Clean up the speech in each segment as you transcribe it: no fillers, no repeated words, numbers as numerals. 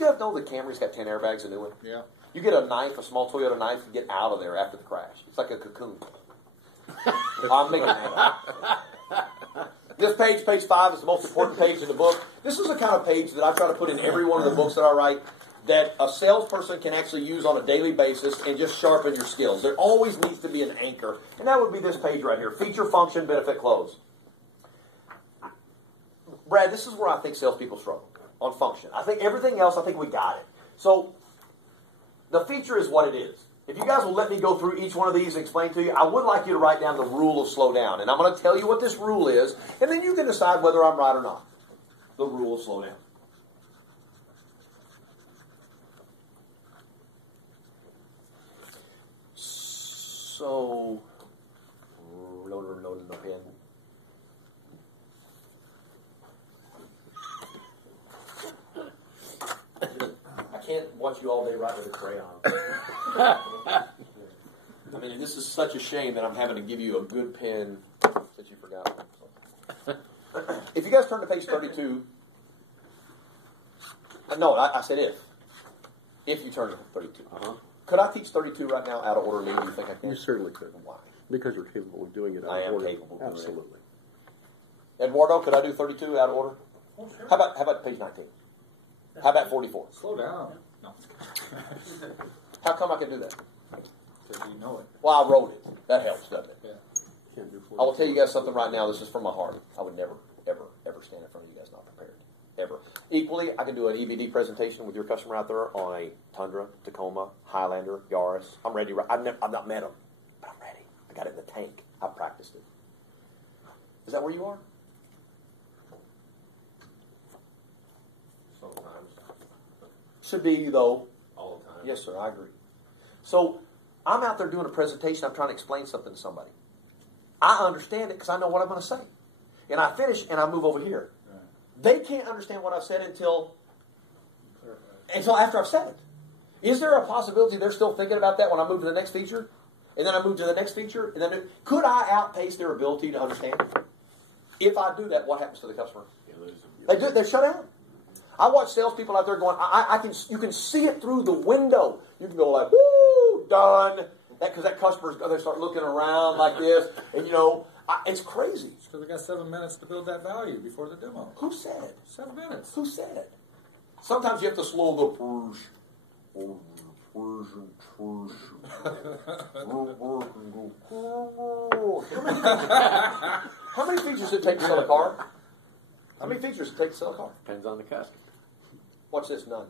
guys know the Camry's got 10 airbags, a new one? Yeah. You get a knife, a small Toyota knife, and get out of there after the crash. It's like a cocoon. I'm making that up. This page, page 5, is the most important page in the book. This is the kind of page that I try to put in every one of the books that I write that a salesperson can actually use on a daily basis and just sharpen your skills. There always needs to be an anchor, and that would be this page right here, feature, function, benefit, close. Brad, this is where I think salespeople struggle, on function. I think everything else, I think we got it. So, the feature is what it is. If you guys will let me go through each one of these and explain to you, I would like you to write down the rule of slow down. And I'm going to tell you what this rule is, and then you can decide whether I'm right or not. The rule of slow down. So, no pen. I can't watch you all day write with a crayon. I mean, this is such a shame that I'm having to give you a good pen that you forgot. If you guys turn to page 32, no, I said if. If you turn to 32. Could I teach 32 right now out of order, Lee? Do you think I can? You certainly could. Why? Because you're capable of doing it out I of am order. capable of doing it. Absolutely. Eduardo, could I do 32 out of order? Oh, sure. How about page 19? How about 44? Slow down. No. How come I can do that? Because you know it. Well, I wrote it. That helps, doesn't it? Yeah. Can't do I will tell you guys something right now. This is from my heart. I would never, ever, ever stand in front of you guys not prepared. Ever. Equally, I can do an EVD presentation with your customer out there on a Tundra, Tacoma, Highlander, Yaris. I'm ready. I've not met them, but I'm ready. I got it in the tank. I've practiced it. Is that where you are? Sometimes. Should be, though. All the time. Yes, sir. I agree. So, I'm out there doing a presentation. I'm trying to explain something to somebody. I understand it because I know what I'm going to say. And I finish and I move over here. They can't understand what I've said until after I've said it. Is there a possibility they're still thinking about that when I move to the next feature? And then I move to the next feature? And then could I outpace their ability to understand? If I do that, what happens to the customer? They're shut out. I watch salespeople out there going, you can see it through the window. You can go like, woo, done. Because that customer's going to start looking around like this. And, it's crazy. It's because they got 7 minutes to build that value before the demo. Who said? 7 minutes. Who said? Sometimes you have to slow the push. How many features does it take to sell a car? How many features does it take to sell a car? Depends on the customer. Watch this, none.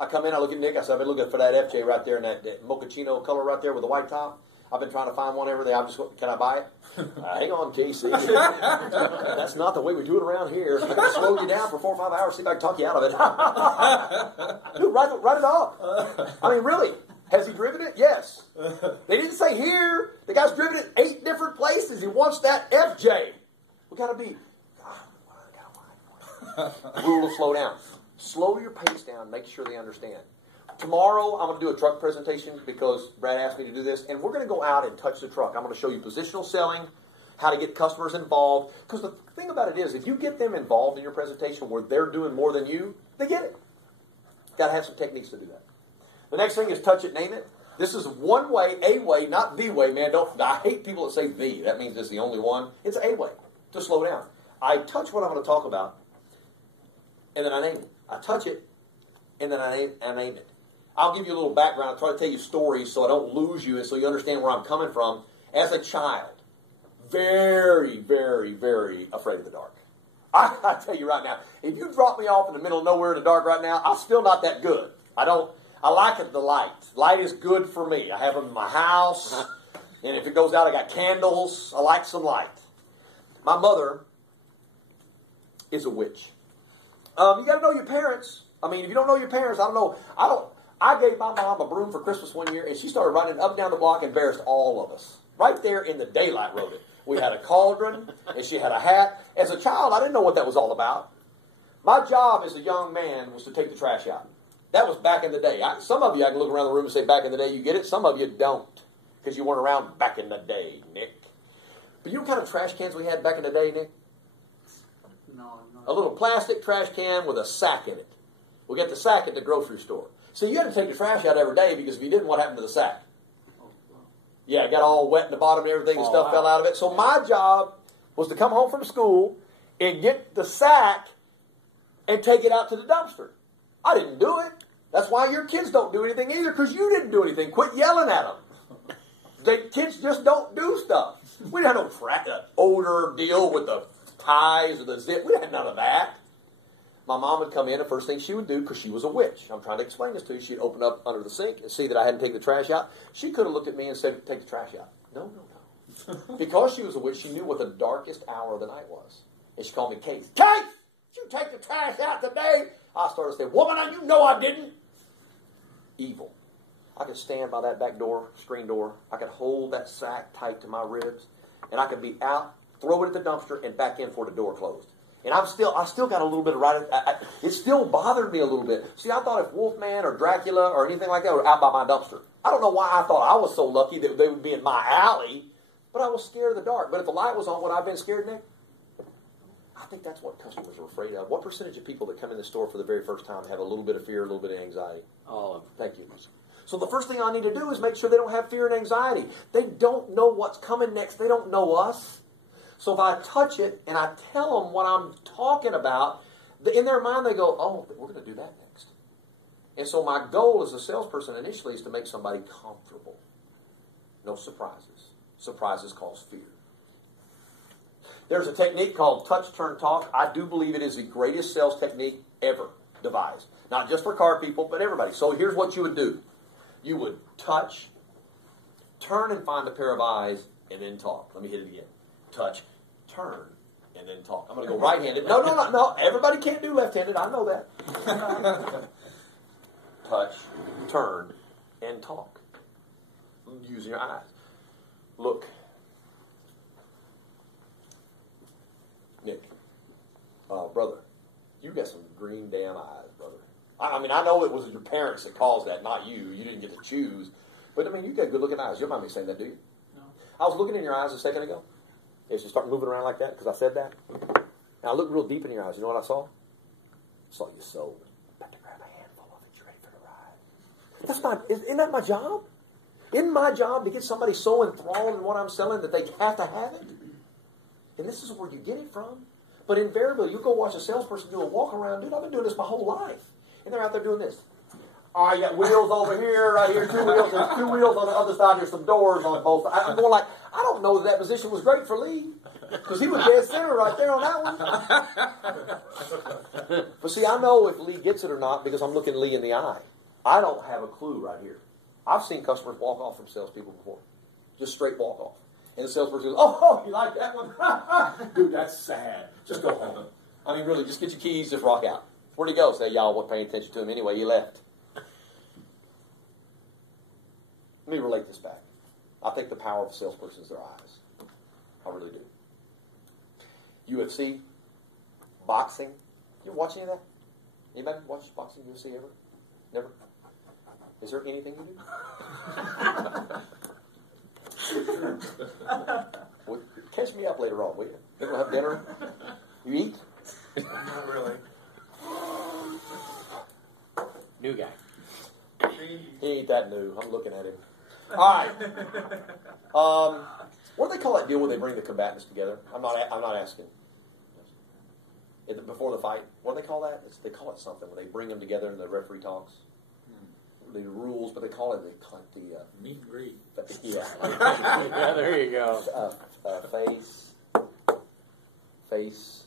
I come in, I look at Nick, I said, I've been looking for that FJ right there in that mochaccino color right there with the white top. I've been trying to find one every day. Can I buy it? Hang on, JC. That's not the way we do it around here. I can slow you down for 4 or 5 hours, see if I can talk you out of it. Dude, write it off. I mean, really. Has he driven it? Yes. They didn't say here. The guy's driven it 8 different places. He wants that FJ. We got to be... Rule of slow down. Slow your pace down. Make sure they understand. Tomorrow, I'm going to do a truck presentation because Brad asked me to do this, and we're going to go out and touch the truck. I'm going to show you positional selling, how to get customers involved. Because the thing about it is, if you get them involved in your presentation where they're doing more than you, they get it. Got to have some techniques to do that. The next thing is touch it, name it. This is one way, a way, not the way, man. I hate people that say the. That means it's the only one. It's a way to slow down. I touch what I'm going to talk about, and then I name it. I touch it, and then I name it. I'll give you a little background. I'll try to tell you stories so I don't lose you and so you understand where I'm coming from. As a child, very, very, very afraid of the dark. I tell you right now, if you drop me off in the middle of nowhere in the dark right now, I'm still not that good. I like the light. Light is good for me. I have them in my house, and if it goes out, I got candles. I like some light. My mother is a witch. You got to know your parents. I mean, if you don't know your parents, I don't know. I gave my mom a broom for Christmas one year, and she started running up and down the block and embarrassed all of us. Right there in the daylight wrote it. We had a cauldron, and she had a hat. As a child, I didn't know what that was all about. My job as a young man was to take the trash out. That was back in the day. Some of you, I can look around the room and say, back in the day, you get it. Some of you don't, because you weren't around back in the day, Nick. But you know what kind of trash cans we had back in the day, Nick? No. A little plastic trash can with a sack in it. We got the sack at the grocery store. See, you had to take the trash out every day because if you didn't, what happened to the sack? Yeah, it got all wet in the bottom and everything and stuff fell out of it. So my job was to come home from school and get the sack and take it out to the dumpster. I didn't do it. That's why your kids don't do anything either, because you didn't do anything. Quit yelling at them. The kids just don't do stuff. We didn't have no odor deal with the ties or the zip. We had none of that. My mom would come in, and the first thing she would do, because she was a witch, I'm trying to explain this to you, she'd open up under the sink and see that I hadn't taken the trash out. She could have looked at me and said, take the trash out. No. Because she was a witch, she knew what the darkest hour of the night was. And she called me Case. Case! Did you take the trash out today? I started saying, woman, you know I didn't. Evil. I could stand by that back door, screen door. I could hold that sack tight to my ribs. And I could be out, throw it at the dumpster, and back in before the door closed. And I still got a little bit of right. It still bothered me a little bit. See, I thought if Wolfman or Dracula or anything like that were out by my dumpster, I don't know why I thought I was so lucky that they would be in my alley, but I was scared of the dark. But if the light was on, would I have been scared, Nick? I think that's what customers are afraid of. What percentage of people that come in the store for the very first time have a little bit of fear, a little bit of anxiety? All of them. Thank you. So the first thing I need to do is make sure they don't have fear and anxiety. They don't know what's coming next. They don't know us. So if I touch it and I tell them what I'm talking about, in their mind they go, oh, we're going to do that next. And so my goal as a salesperson initially is to make somebody comfortable. No surprises. Surprises cause fear. There's a technique called touch, turn, talk. I do believe it is the greatest sales technique ever devised. Not just for car people, but everybody. So here's what you would do. You would touch, turn and find a pair of eyes, and then talk. Let me hit it again. Touch, turn, and then talk. I'm going to go right-handed. No. Everybody can't do left-handed. I know that. Touch, turn, and talk. Using your eyes. Look. Nick. Brother, you got some green damn eyes, brother. I mean, I know it was your parents that caused that, not you. You didn't get to choose. But, I mean, you got good-looking eyes. You don't mind me saying that, do you? No. I was looking in your eyes a second ago. As you start moving around like that, because I said that. And I looked real deep in your eyes. You know what I saw? I saw you sold. About to grab a handful of it. You ready for the ride? Isn't that my job? Isn't my job to get somebody so enthralled in what I'm selling that they have to have it? And this is where you get it from. But invariably, you go watch a salesperson do a walk around. Dude, I've been doing this my whole life. And they're out there doing this. Oh, you got wheels over here, right here, 2 wheels. There's 2 wheels on the other side. There's some doors on both. I'm going like, I don't know that position was great for Lee. Because he was dead center right there on that one. But see, I know if Lee gets it or not because I'm looking Lee in the eye. I don't have a clue right here. I've seen customers walk off from salespeople before. Just straight walk off. And the salesperson goes, oh, you like that one? Dude, that's sad. Just go home. I mean, really, just get your keys, just rock out. Where'd he go? Say, y'all weren't paying attention to him anyway. He left. Let me relate this back. I think the power of a salesperson is their eyes. I really do. UFC, boxing. You watch any of that? Anybody watch boxing, UFC ever? Never? Is there anything you do? Well, catch me up later on, will you? Then we'll have dinner. You eat? Not really. New guy. He ain't that new. I'm looking at him. All right. What do they call that deal where they bring the combatants together? I'm not asking. Before the fight, what do they call that? They call it something when they bring them together and the referee talks. The rules, but they call it the Meet and greet. yeah. Yeah, there you go. Face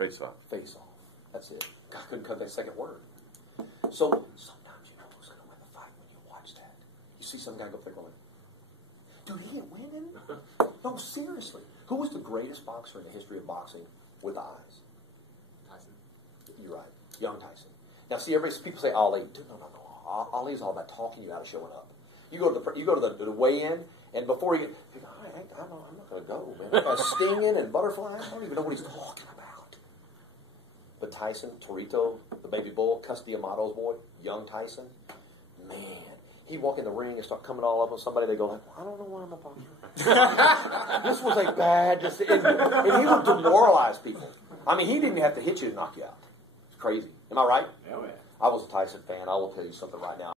Face off. off. That's it. I couldn't cut that second word. So sometimes you know who's going to win the fight when you watch that. You see some guy go up there going, dude, he ain't winning. No, seriously. Who was the greatest boxer in the history of boxing with eyes? Tyson. You're right. Young Tyson. Now, see, people say Ali. Dude, no. Ali's all about talking you out of showing up. You go to the weigh-in, and before you go, I'm not going to go, man. That guy's stinging and butterflies. I don't even know what he's talking about. But Tyson, Torito, the baby bull, Cus D'Amato's boy, young Tyson, man, he'd walk in the ring and start coming all up on somebody. They go like, I don't know why I'm a boxer. This was a bad decision. And he would demoralize people. I mean, he didn't have to hit you to knock you out. It's crazy. Am I right? Oh, I was a Tyson fan. I will tell you something right now.